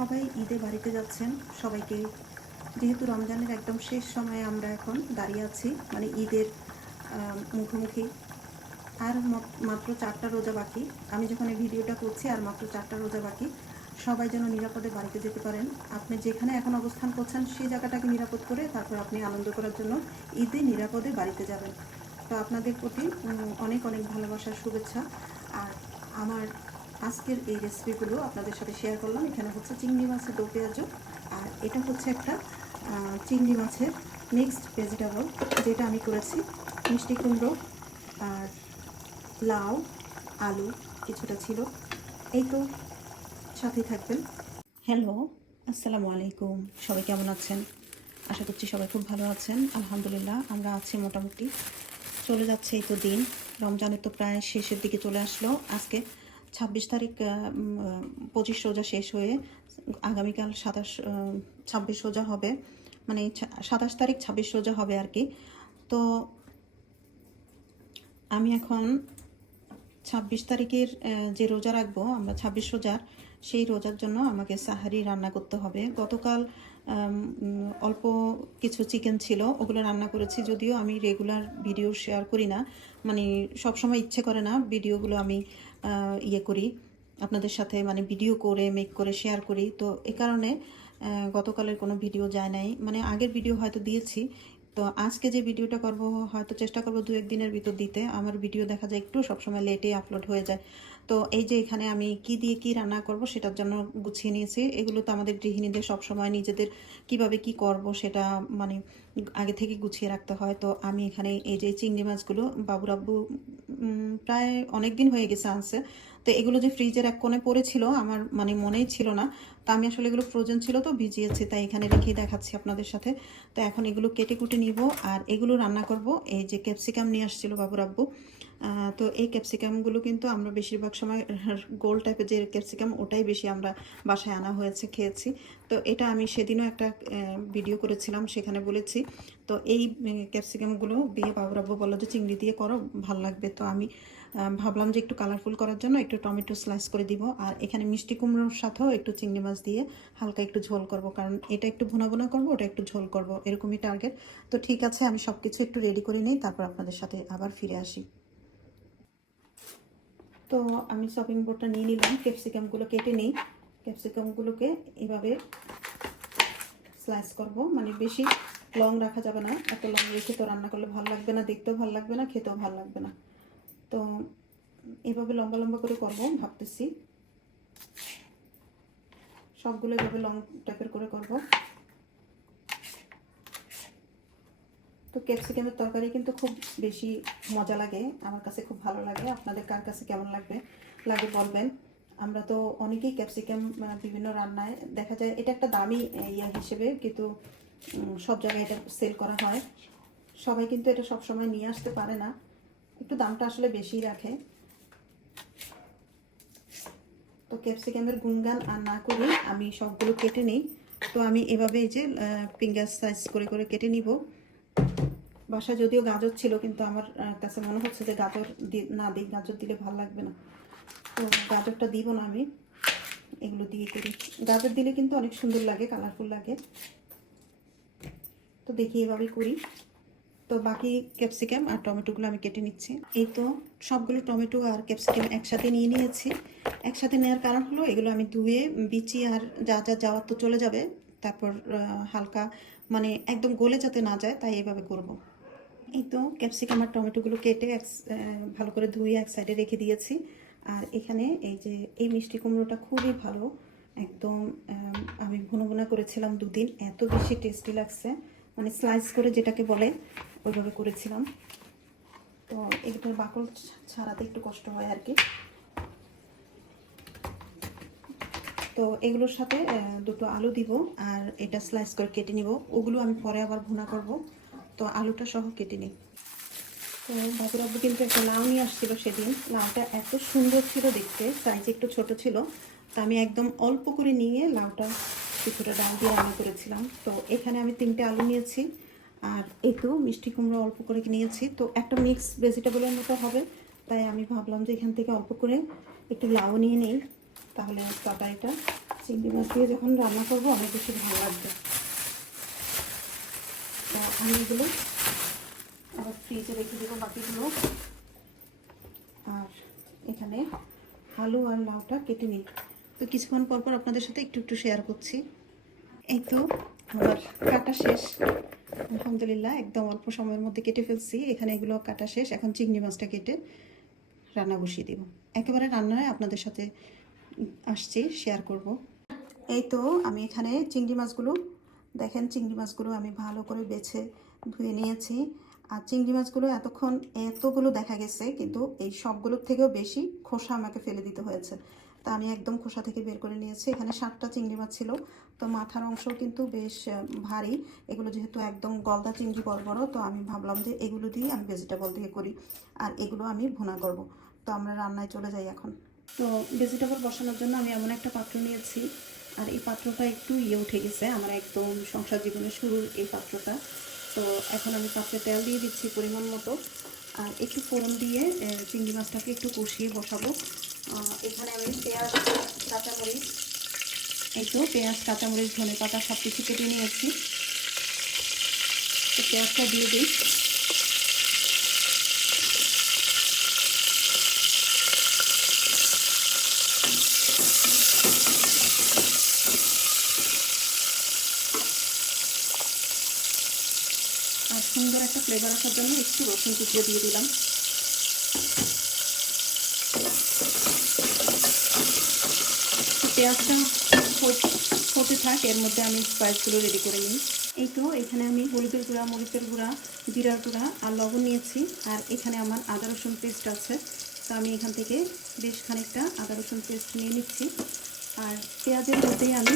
সবাই ঈদে বাড়িতে যাচ্ছেন। সবাইকে যেহেতু রমজানের একদম শেষ সময়ে আমরা এখন দাঁড়িয়ে আছি, মানে ঈদের মুখোমুখি। আর মাত্র 4টা রোজা বাকি। আমি যখন এই ভিডিওটা করছি আর মাত্র 4টা রোজা বাকি। সবাই যেন নিরাপদে বাড়িতে যেতে পারেন। আপনি যেখানে এখন অবস্থান করছেন সেই জায়গাটাকে নিরাপদ করে তারপর আপনি আনন্দ করার জন্য ঈদে নিরাপদে বাড়িতে যাবেন। তো আপনাদের প্রতি অনেক অনেক ভালোবাসার শুভেচ্ছা। আর আমার আজকের এই রেসিপিগুলো আপনাদের সাথে শেয়ার করলাম। এখানে হচ্ছে চিংড়ি মাছের দো পেঁয়াজু, আর এটা হচ্ছে একটা চিংড়ি মাছের মিক্সড ভেজিটেবল, যেটা আমি করেছি। মিষ্টি কুমড়ো আর লাউ, আলু কিছুটা ছিল। এই তো, সাথেই থাকবেন। হ্যালো, আসসালামু আলাইকুম। সবাই কেমন আছেন? আশা করছি সবাই খুব ভালো আছেন। আলহামদুলিল্লাহ আমরা আছি মোটামুটি। চলে যাচ্ছে এই তো দিন। রমজানের তো প্রায় শেষের দিকে চলে আসলো। আজকে 26 তারিখ, 25 রোজা শেষ হয়ে আগামীকাল 26 রোজা হবে, মানে 27 তারিখ 26 রোজা হবে আর কি। তো আমি এখন 26 তারিখের যে রোজা রাখবো আমরা, 26 রোজার, সেই রোজার জন্য আমাকে সাহারি রান্না করতে হবে। গতকাল অল্প কিছু চিকেন ছিল, ওগুলো রান্না করেছি। যদিও আমি রেগুলার ভিডিও শেয়ার করি না, মানে সবসময় ইচ্ছে করে না ভিডিওগুলো আমি ইয়ে করি আপনাদের সাথে, মানে ভিডিও করে মেক করে শেয়ার করি। তো এ কারণে গতকালের কোনো ভিডিও যায় নাই, মানে আগের ভিডিও হয়তো দিয়েছি। তো আজকে যে ভিডিওটা করব হয়তো চেষ্টা করব 2-1 দিনের ভিতর দিতে। আমার ভিডিও দেখা যায় একটু সবসময় লেটে আপলোড হয়ে যায়। তো এই যে এখানে আমি কি দিয়ে কি রান্না করব সেটার জন্য গুছিয়ে নিয়েছি। এগুলো তো আমাদের গৃহিণীদের সবসময় নিজেদের কিভাবে কি করব সেটা মানে আগে থেকে গুছিয়ে রাখতে হয়। তো আমি এখানে এই যে চিংড়ি মাছগুলো বাবুর আব্বু প্রায় অনেক দিন হয়ে গেছে আনছে। তো এগুলো যে ফ্রিজের এক কোণে পড়েছিল আমার মানে মনেই ছিল না। তো আমি আসলে এগুলো ফ্রোজেন ছিল তো ভিজিয়েছি, তাই এখানে রেখেই দেখাচ্ছি আপনাদের সাথে। তো এখন এগুলো কেটে কুটে নিব আর এগুলো রান্না করব। এই যে ক্যাপসিকাম নিয়ে আসছিল বাবুর আব্বু। তো এই ক্যাপসিকামগুলো কিন্তু আমরা বেশিরভাগ সময় গোল টাইপের যে ক্যাপসিকাম, ওটাই বেশি আমরা বাসায় আনা হয়েছে, খেয়েছি। তো এটা আমি সেদিনও একটা ভিডিও করেছিলাম, সেখানে বলেছি। তো এই ক্যাপসিকামগুলো দিয়ে বাবুর আব্বু বললো যে চিংড়ি দিয়ে করো, ভালো লাগবে। তো আমি ভাবলাম যে একটু কালারফুল করার জন্য একটু টমেটো স্লাইস করে দিব। আর এখানে মিষ্টি কুমড়োর সাথেও একটু চিংড়ি মাছ দিয়ে হালকা একটু ঝোল করব, কারণ এটা একটু ভুনা ভুনা করবো, ওটা একটু ঝোল করব, এরকমই টার্গেট। তো ঠিক আছে, আমি সব কিছু একটু রেডি করে নিই, তারপর আপনাদের সাথে আবার ফিরে আসি। তো আমি চপিং বোর্ডটা নিয়ে নিলাম, ক্যাপসিকামগুলো কেটে নিই। ক্যাপসিকামগুলোকে এভাবে স্লাইস করব, মানে বেশি লং রাখা যাবে না। এত লং রেখে তো রান্না করলে ভালো লাগবে না, দেখতেও ভালো লাগবে না, খেতেও ভালো লাগবে না। তো এভাবে লম্বা লম্বা করে করব ভাবতেছি। সবগুলো এভাবে লং টাইপের করে করব। তো ক্যাপসিকামের তরকারি কিন্তু খুব বেশি মজা লাগে, আমার কাছে খুব ভালো লাগে। আপনাদের কার কাছে কেমন লাগে বলবেন। আমরা তো অনেকেই ক্যাপসিকাম বিভিন্ন রান্নায় দেখা যায়, এটা একটা দামি ইয়া হিসেবে, কিন্তু সব জায়গায় এটা সেল করা হয়। সবাই কিন্তু এটা সব সময় নিয়ে আসতে পারে না, একটু দামটা আসলে বেশিই রাখে। তো ক্যাপসিকামের গুণগান আর না করে আমি সবগুলো কেটে নিই। তো আমি এভাবে এই যে ফিঙ্গার সাইজ করে করে কেটে নিব। বাসায় যদিও গাজর ছিল, কিন্তু আমার কাছে মনে হচ্ছে যে গাজর না দিই, গাজর দিলে ভালো লাগবে না। তো গাজরটা দিব না, আমি এগুলো দিয়ে করি। গাজর দিলে কিন্তু অনেক সুন্দর লাগে, কালারফুল লাগে। তো দেখি এভাবেই করি। তো বাকি ক্যাপসিকাম আর টমেটোগুলো আমি কেটে নিচ্ছি। এই তো সবগুলো টমেটো আর ক্যাপসিকাম একসাথে নিয়ে নিয়েছি। একসাথে নেওয়ার কারণ হলো এগুলো আমি ধুয়ে বিচি আর যা যা যাওয়ার তো চলে যাবে, তারপর হালকা মানে একদম গলে যাতে না যায়, তাই এভাবে করব। এই তো ক্যাপসিকাম আর টমেটোগুলো কেটে ভালো করে ধুয়ে এক সাইডে রেখে দিয়েছি। আর এখানে এই যে এই মিষ্টি কুমড়োটা খুবই ভালো, একদম আমি ভুনো ভুনা করেছিলাম 2 দিন, এত বেশি টেস্টি লাগছে, মানে স্লাইস করে যেটাকে বলে ওইভাবে করেছিলাম। তো এগুলোর বাকল ছাড়াতে একটু কষ্ট হয় আর কি। তো এগুলোর সাথে দুটো আলু দিব, আর এটা স্লাইস করে কেটে নিব। ওগুলো আমি পরে আবার ভুনা করব। তো আলুটা সহ কেটে নিই। তো বাবুর আব্বু কিন্তু একটা লাউ নিয়ে আসছিল সেদিন। লাউটা এত সুন্দর ছিল দেখতে, সাইজ একটু ছোট ছিল। তো আমি একদম অল্প করে নিয়ে লাউটা কিছুটা ডাল দিয়ে রান্না করেছিলাম। তো এখানে আমি 3টে আলু নিয়েছি, আর একটু মিষ্টি কুমড়ো অল্প করে নিয়েছি। তো একটা মিক্স ভেজিটেবলের মতো হবে, তাই আমি ভাবলাম যে এখান থেকে অল্প করে একটু লাউ নিয়ে নিই, তাহলে তরকারিটা চিংড়ি মাছ দিয়ে যখন রান্না করবো অনেক বেশি ভালো লাগবে। তো আমি এগুলো আবার ফ্রিজে রেখে দেবো বাকিগুলো। আর এখানে আলু আর লাউটা কেটে নিই। তো কিছুক্ষণ পর পর আপনাদের সাথে একটু একটু শেয়ার করছি। এই তো আমার কাটা শেষ, আলহামদুলিল্লাহ একদম অল্প সময়ের মধ্যে কেটে ফেলছি। এখানে এগুলো কাটা শেষ, এখন চিংড়ি মাছটা কেটে রান্না বসিয়ে দিব। একেবারে রান্নায় আপনাদের সাথে আসছি, শেয়ার করব। এই তো আমি এখানে চিংড়ি মাছগুলো দেখেন, চিংড়ি মাছগুলো আমি ভালো করে বেছে ধুয়ে নিয়েছি। আর চিংড়ি মাছগুলো এতক্ষণ এতগুলো দেখা গেছে, কিন্তু এই সবগুলোর থেকেও বেশি খোসা আমাকে ফেলে দিতে হয়েছে। তা আমি একদম খোসা থেকে বের করে নিয়েছি। এখানে 7টা চিংড়ি মাছ ছিল, তো মাথার অংশ কিন্তু বেশ ভারী। এগুলো যেহেতু একদম গলদা চিংড়ি বড় বড়, তো আমি ভাবলাম যে এগুলো দিয়ে আমি ভেজিটেবল দিয়ে করি, আর এগুলো আমি ভুনা করব। তো আমরা রান্নায় চলে যাই এখন। তো ভেজিটেবল বসানোর জন্য আমি এমন একটা পাত্র নিয়েছি, আর এই পাত্রটা একটু উঠে গেছে, আমার একদম সংসার জীবনের শুরুর এই পাত্রটা। তো এখন আমি পাত্রে তেল দিয়ে দিচ্ছি পরিমাণ মতো, আর একটু ফোড়ন দিয়ে চিংড়ি মাছটাকে একটু কষিয়ে বসাবো। এখানে আমি পেঁয়াজ, কাঁচামরিচ, একটু পেঁয়াজ, কাঁচামরিচ, ধনেপাতা সব কিছু কেটে নিয়েছি। তো পেঁয়াজটা দিয়ে দিই। আর সুন্দর একটা ফ্লেভার আসার জন্য একটু রসুন কুচিয়ে দিয়ে দিলাম। পেঁয়াজটা হতে থাক, এর মধ্যে আমি স্পাইসগুলো রেডি করে নিই। এই তো এখানে আমি হলুদের গুঁড়া, মরিচের গুঁড়া, জিরার গুঁড়া আর লবণ নিয়েছি। আর এখানে আমার আদা রসুন পেস্ট আছে, তো আমি এখান থেকে বেশ খানিকটা আদা রসুন পেস্ট নিয়ে নিচ্ছি। আর পেঁয়াজের মধ্যেই আমি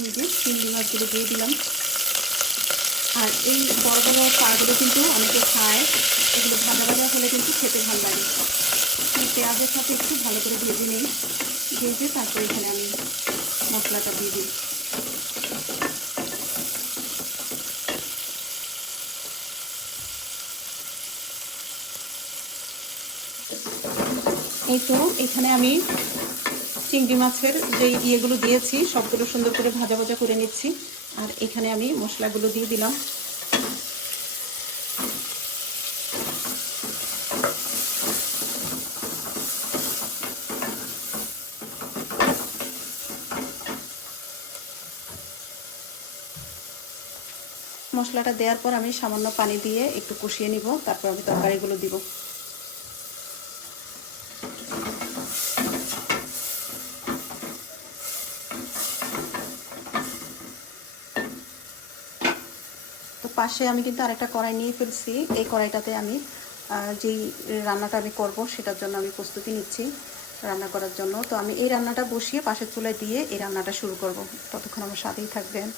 এই যে চিংড়ি মাছগুলো দিয়ে দিলাম। আর এই বড় বড় পাগুলো কিন্তু অনেকে খায়, এগুলো ভাজা ভাজা হলে কিন্তু খেতে ভালো লাগে। পেঁয়াজের সাথে একটু ভালো করে ভেজে নিই, ভেজে তারপরে এখানে আমি মশলাটা দিয়ে দিই। এই তো এখানে আমি চিংড়ি মাছের যে ইয়েগুলো দিয়েছি সবগুলো সুন্দর করে ভাজা ভাজা করে নিচ্ছি। আর এখানে আমি মশলাগুলো দিয়ে দিলাম। মশলাটা দেওয়ার পর আমি সামান্য পানি দিয়ে একটু কষিয়ে নিব, তারপর আমি তরকারিগুলো দিব। তো পাশে আমি কিন্তু আরেকটা কড়াই নিয়ে ফেলছি। এই কড়াইটাতে আমি যেই রান্নাটা আমি করব সেটার জন্য আমি প্রস্তুতি নিচ্ছি রান্না করার জন্য। তো আমি এই রান্নাটা বসিয়ে পাশের চুলায় দিয়ে এই রান্নাটা শুরু করব। ততক্ষণ আমার সাথেই থাকবেন।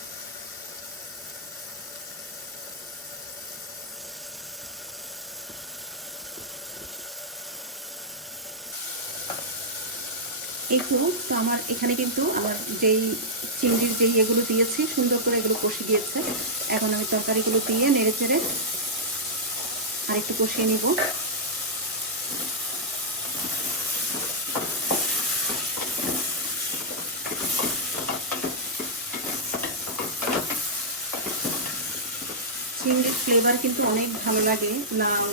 এই তো আমার এখানে কিন্তু আমার যেই চিংড়ির যেই এগুলো দিয়েছি সুন্দর করে এগুলো কষে গিয়েছে। এখন আমি তরকারিগুলো দিয়ে নেড়ে চেড়ে আর একটু কষিয়ে নিব। চিংড়ির ফ্লেভার কিন্তু অনেক ভালো লাগে। লাউ,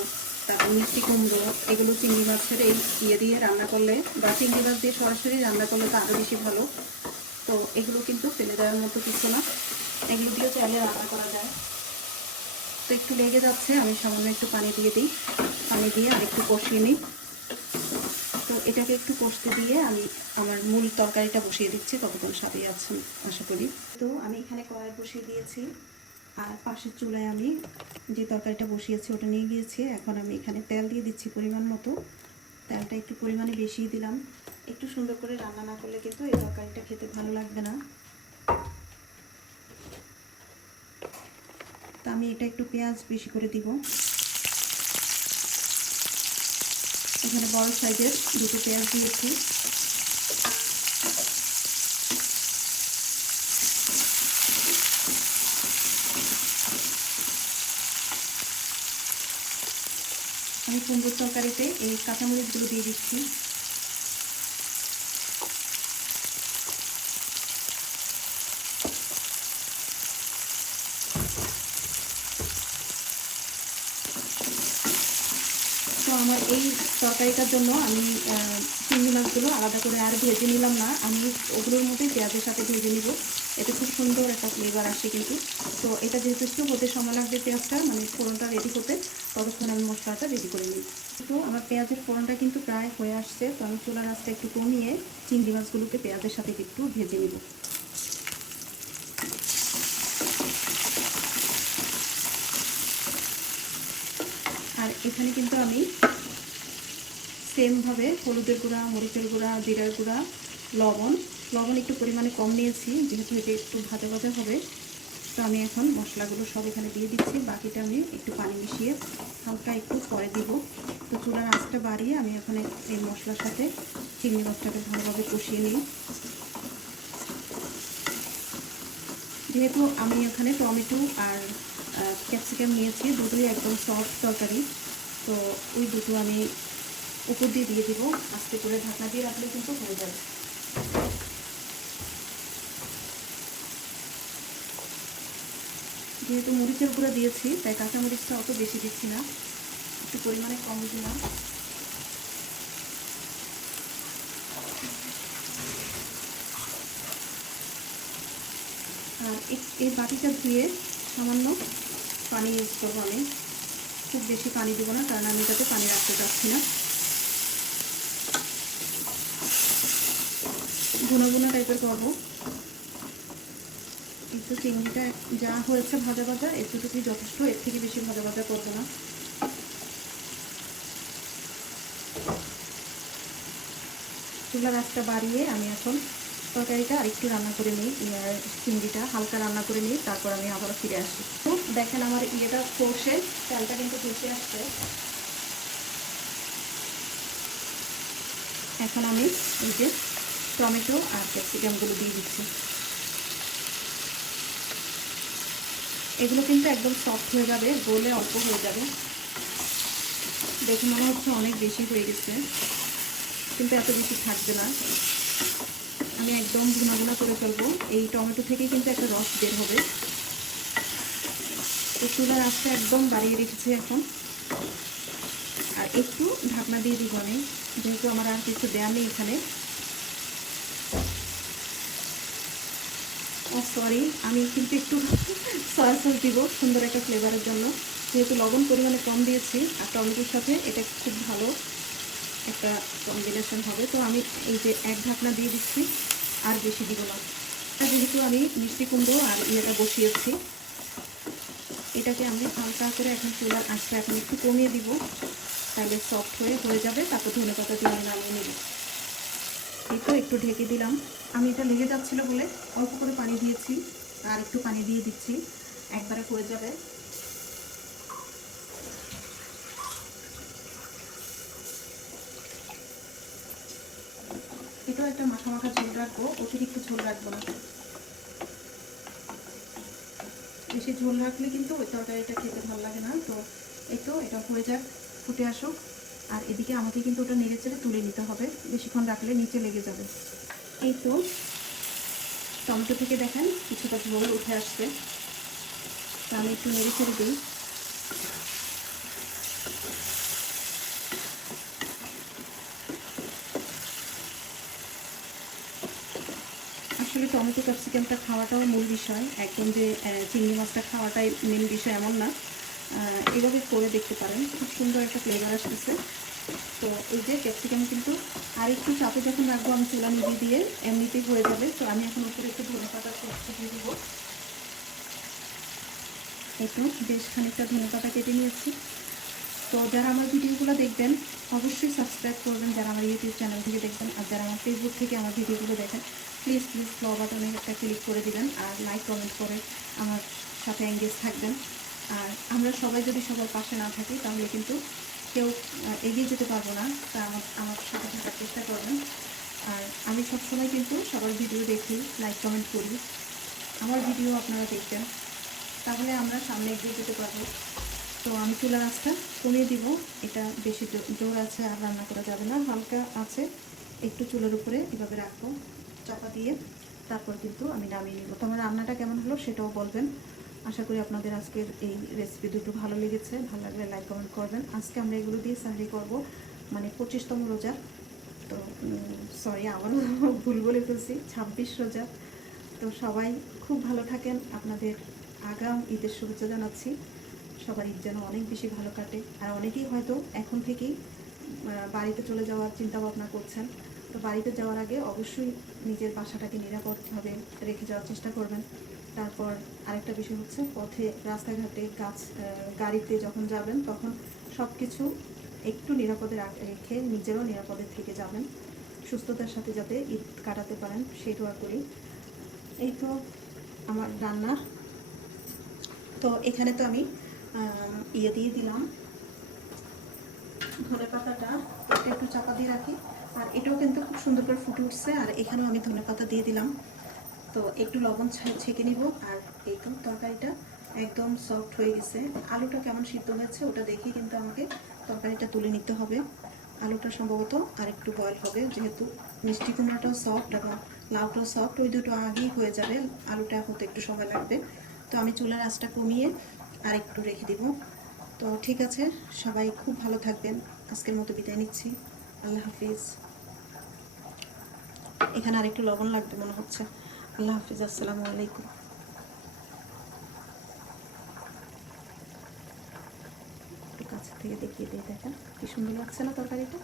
তারপর মিষ্টি কুমড়ো, এগুলো চিংড়ি মাছের এই ইয়ে দিয়ে রান্না করলে বা চিংড়ি মাছ দিয়ে সরাসরি রান্না করলে তো আরও বেশি ভালো। তো এগুলো কিন্তু ফেলে দেওয়ার মতো কিছু না, এগুলো দিয়েও চাইলে রান্না করা যায়। তো একটু লেগে যাচ্ছে, আমি সামান্য একটু পানি দিয়ে দিই। পানি দিয়ে আর একটু কষিয়ে নিই। তো এটাকে একটু কষতে দিয়ে আমি আমার মূল তরকারিটা বসিয়ে দিচ্ছি। ততক্ষণ সাথেই আছেন আশা করি। তো আমি এখানে কড়াই বসিয়ে দিয়েছি, আর পাশের চুলায় আমি যে তরকারিটা বসিয়েছি ওটা নিয়ে গিয়েছি। এখন আমি এখানে তেল দিয়ে দিচ্ছি পরিমাণ মতো। তেলটা একটু পরিমাণে বেশি দিলাম। একটু সুন্দর করে রান্না না করলে কিন্তু এই তরকারিটা খেতে ভালো লাগবে না। তো আমি এটা একটু পেঁয়াজ বেশি করে দিব। এখানে বড় সাইজের দুটো পেঁয়াজ দিয়েছি। আমি কুমড়োর তরকারিতে এই কাঁচামরিচগুলো দিয়ে দিচ্ছি। তরকারিটার জন্য আমি চিংড়ি মাছগুলো আলাদা করে আর ভেজে নিলাম না, আমি ওগুলোর মধ্যে পেঁয়াজের সাথে ভেজে নিব। এতে খুব সুন্দর একটা ফ্লেভার আসে কিন্তু। তো এটা যেহেতু একটু হতে সময় লাগবে, পেঁয়াজটা মানে ফোড়নটা রেডি হতে, ততক্ষণ আমি মশলাটা রেডি করে নিই। তো আমার পেঁয়াজের ফোড়নটা কিন্তু প্রায় হয়ে আসছে। তো আমি চুলার আঁচটা একটু কমিয়ে চিংড়ি মাছগুলোকে পেঁয়াজের সাথে একটু ভেজে নিব। আর এখানে কিন্তু আমি সেমভাবে হলুদের গুঁড়া, মরিচের গুঁড়া, জিরার গুঁড়া, লবণ একটু পরিমাণে কম নিয়েছি, যেহেতু এটা একটু ভাজা ভাজা হবে। তো আমি এখন মশলাগুলো সব এখানে দিয়ে দিচ্ছি, বাকিটা আমি একটু পানি মিশিয়ে হালকা একটু পরে দিব। তো চুলার আঁচটা বাড়িয়ে আমি এখন এই মশলার সাথে চিংড়ি মাছটাকে ভালোভাবে কষিয়ে নিই। যেহেতু আমি এখানে টমেটো আর ক্যাপসিকাম নিয়েছি, দুটোই একদম সফট তরকারি, তো ওই দুটো আমি উপর দিয়ে দিব। আস্তে করে ঢাকনা দিয়ে রাখলে কিন্তু হয়ে যাবে। যেহেতু মরিচের গুঁড়া দিয়েছি, তাই কাঁচামরিচটা অত বেশি দিচ্ছি না, একটু পরিমাণে কম দিলাম। আর এই বাটিটা ধুয়ে সামান্য পানি ইউজ করবো আমি, খুব বেশি পানি দেবো না, কারণ আমি এটাতে পানি রাখতে চাচ্ছি না। ভুনা ভুনা টাইপের করবো। একটু চিংড়িটা যা হয়েছে ভাজা ভাজা, এতটুকুই যথেষ্ট, এর থেকে বেশি ভাজা ভাজা করবো না। চুলার আঁচটা বাড়িয়ে আমি এখন তরকারিটা আরেকটু রান্না করে নিই, চিংড়িটা হালকা রান্না করে নিই, তারপর আমি আবার ফিরে আসি। তো দেখেন আমার ইয়েটা কষে তেলটা কিন্তু ভেসে আসছে। এখন আমি এই যে টমেটো আর ক্যাপসিকামগুলো দিয়ে দিচ্ছি। এগুলো কিন্তু একদম সফট হয়ে যাবে, গলে অল্প হয়ে যাবে। দেখে মনে হচ্ছে অনেক বেশি হয়ে গেছে, কিন্তু এত বেশি থাকবে না। আমি একদম ভুনা ভুনা করে ফেলবো। এই টমেটো থেকেই কিন্তু একটা রস বের হবে। তো চুলার আঁচটা একদম বাড়িয়ে রেখেছি এখন। আর একটু ঢাকনা দিয়ে দিব আমি, যেহেতু আমার আর কিছু দেওয়া নেই এখানে। সরি, আমি কিন্তু একটু সয়া সস দিব সুন্দর একটা ফ্লেভারের জন্য, যেহেতু লবণ পরিমাণে কম দিয়েছি আর টমেটোর সাথে এটা খুব ভালো একটা কম্বিনেশন হবে। তো আমি এই যে এক ঢাকনা দিয়ে দিচ্ছি, আর বেশি দিব না। যেহেতু আমি মিষ্টি কুমড়ো আর ইয়েটা বসিয়েছি, এটাকে আমি হালকা করে এখন চুলার আঁচটা এখন একটু কমিয়ে দিব, তাহলে সফট হয়ে যাবে। তারপর ধনেপাতা দিয়ে আমি নামিয়ে নেব। এই তো একটু ঢেকে দিলাম, আমি এটা লেগে যাচ্ছিলো বলে অল্প করে পানি দিয়েছি, আর একটু পানি দিয়ে দিচ্ছি, একবারে হয়ে যাবে। এটাও একটা মাখা মাখা ঝোল রাখবো, অতিরিক্ত ঝোল রাখবো না। বেশি ঝোল রাখলে কিন্তু ওই তরকারিটা খেতে ভালো লাগে না। তো এই তো এটা হয়ে যাক, ফুটে আসুক। আর এদিকে আমাকে কিন্তু ওটা নেড়ে চেড়ে তুলে নিতে হবে, বেশিক্ষণ রাখলে নিচে লেগে যাবে। এই তো টমেটো থেকে দেখেন কিছুটা ঝোল উঠে আসছে, তো আমি একটু নেড়ে চেড়ে দিই। আসলে টমেটো ক্যাপসিকামটা খাওয়াটাও মূল বিষয়, একদম যে চিংড়ি মাছটা খাওয়াটাই মেন বিষয় এমন না। এভাবে করে দেখতে পারেন, খুব সুন্দর একটা ফ্লেভার আসতেছে। তো এই যে ক্যাপসিকাম কিন্তু আর একটু চাপে যখন রাখবো আমি চুলা নিভিয়ে দিয়ে এমনিতেই হয়ে যাবে। তো আমি এখন উপরে একটু ধনেপাতা দিয়ে দেবো। একটু বেশ খানিকটা ধনেপাতা কেটে নিয়েছি। তো যারা আমার ভিডিওগুলো দেখবেন অবশ্যই সাবস্ক্রাইব করবেন, যারা আমার ইউটিউব চ্যানেল থেকে দেখবেন। আর যারা আমার ফেসবুক থেকে আমার ভিডিওগুলো দেখেন, প্লিজ ফলো বাটনে একটা ক্লিক করে দিবেন, আর লাইক কমেন্ট করে আমার সাথে এঙ্গেজ থাকবেন। আর আমরা সবাই যদি সবার পাশে না থাকি, তাহলে কিন্তু কেউ এগিয়ে যেতে পারবো না। তা আমার সাথে থাকার চেষ্টা করবেন। আর আমি সবসময় কিন্তু সবার ভিডিও দেখি, লাইক কমেন্ট করি, আমার ভিডিও আপনারা দেখবেন, তাহলে আমরা সামনে এগিয়ে যেতে পারবো। তো আমি চুলার আঁচটা কমিয়ে দিব, এটা বেশি জোর আছে আর রান্না করা যাবে না, হালকা আছে একটু চুলার উপরে এভাবে রাখবো চাপা দিয়ে, তারপর কিন্তু আমি নামিয়ে নিব। তো আমার রান্নাটা কেমন হলো সেটাও বলবেন। আশা করি আপনাদের আজকের এই রেসিপি দুটো ভালো লেগেছে, ভালো লাগলে লাইক কমেন্ট করবেন। আজকে আমরা এগুলো দিয়ে সাহারি করব। মানে 25তম রোজা। তো সরি, আবারও ভুল বলে ফেলছি, 26 রোজা। তো সবাই খুব ভালো থাকেন, আপনাদের আগাম ঈদের শুভেচ্ছা জানাচ্ছি। সবার ঈদ যেন অনেক বেশি ভালো কাটে। আর অনেকেই হয়তো এখন থেকেই বাড়িতে চলে যাওয়ার চিন্তা ভাবনা করছেন। তো বাড়িতে যাওয়ার আগে অবশ্যই নিজের বাসাটাকে নিরাপদভাবে রেখে যাওয়ার চেষ্টা করবেন। তারপর আরেকটা বিষয় হচ্ছে, পথে রাস্তাঘাটে গাড়িতে যখন যাবেন তখন সব কিছু একটু নিরাপদে রেখে নিজেরও নিরাপদে থেকে যাবেন, সুস্থতার সাথে যাতে ঈদ কাটাতে পারেন সেই দোয়া করি। এই তো আমার রান্না। তো এখানে তো আমি দিয়ে দিলাম ধনে পাতাটা, এটা একটু চাপা দিয়ে রাখি। আর এটাও কিন্তু খুব সুন্দর করে ফুটে উঠছে, আর এখানেও আমি ধনে পাতা দিয়ে দিলাম। তো একটু লবণ ছেঁকে নিব। আর এই তো তরকারিটা একদম সফট হয়ে গেছে। আলুটা কেমন সিদ্ধ হয়েছে ওটা দেখে কিন্তু আমাকে তরকারিটা তুলে নিতে হবে। আলুটা সম্ভবত আর একটু বয়েল হবে, যেহেতু মিষ্টি কুমড়াটাও সফট এবং লাউটাও সফট, ওই দুটো আগেই হয়ে যাবে। আলুটা হতে একটু সময় লাগবে। তো আমি চুলার আঁচটা কমিয়ে আর একটু রেখে দিব। তো ঠিক আছে, সবাই খুব ভালো থাকবেন। আজকের মতো বিদায় নিচ্ছি। আল্লাহ হাফিজ। এখানে আর একটু লবণ লাগবে মনে হচ্ছে। আল্লাহ হাফিজ, আসসালামু আলাইকুম। একটু কাছে থেকে দেখিয়ে দিয়ে দেখেন কি সুন্দর লাগছে না তরকারিটা।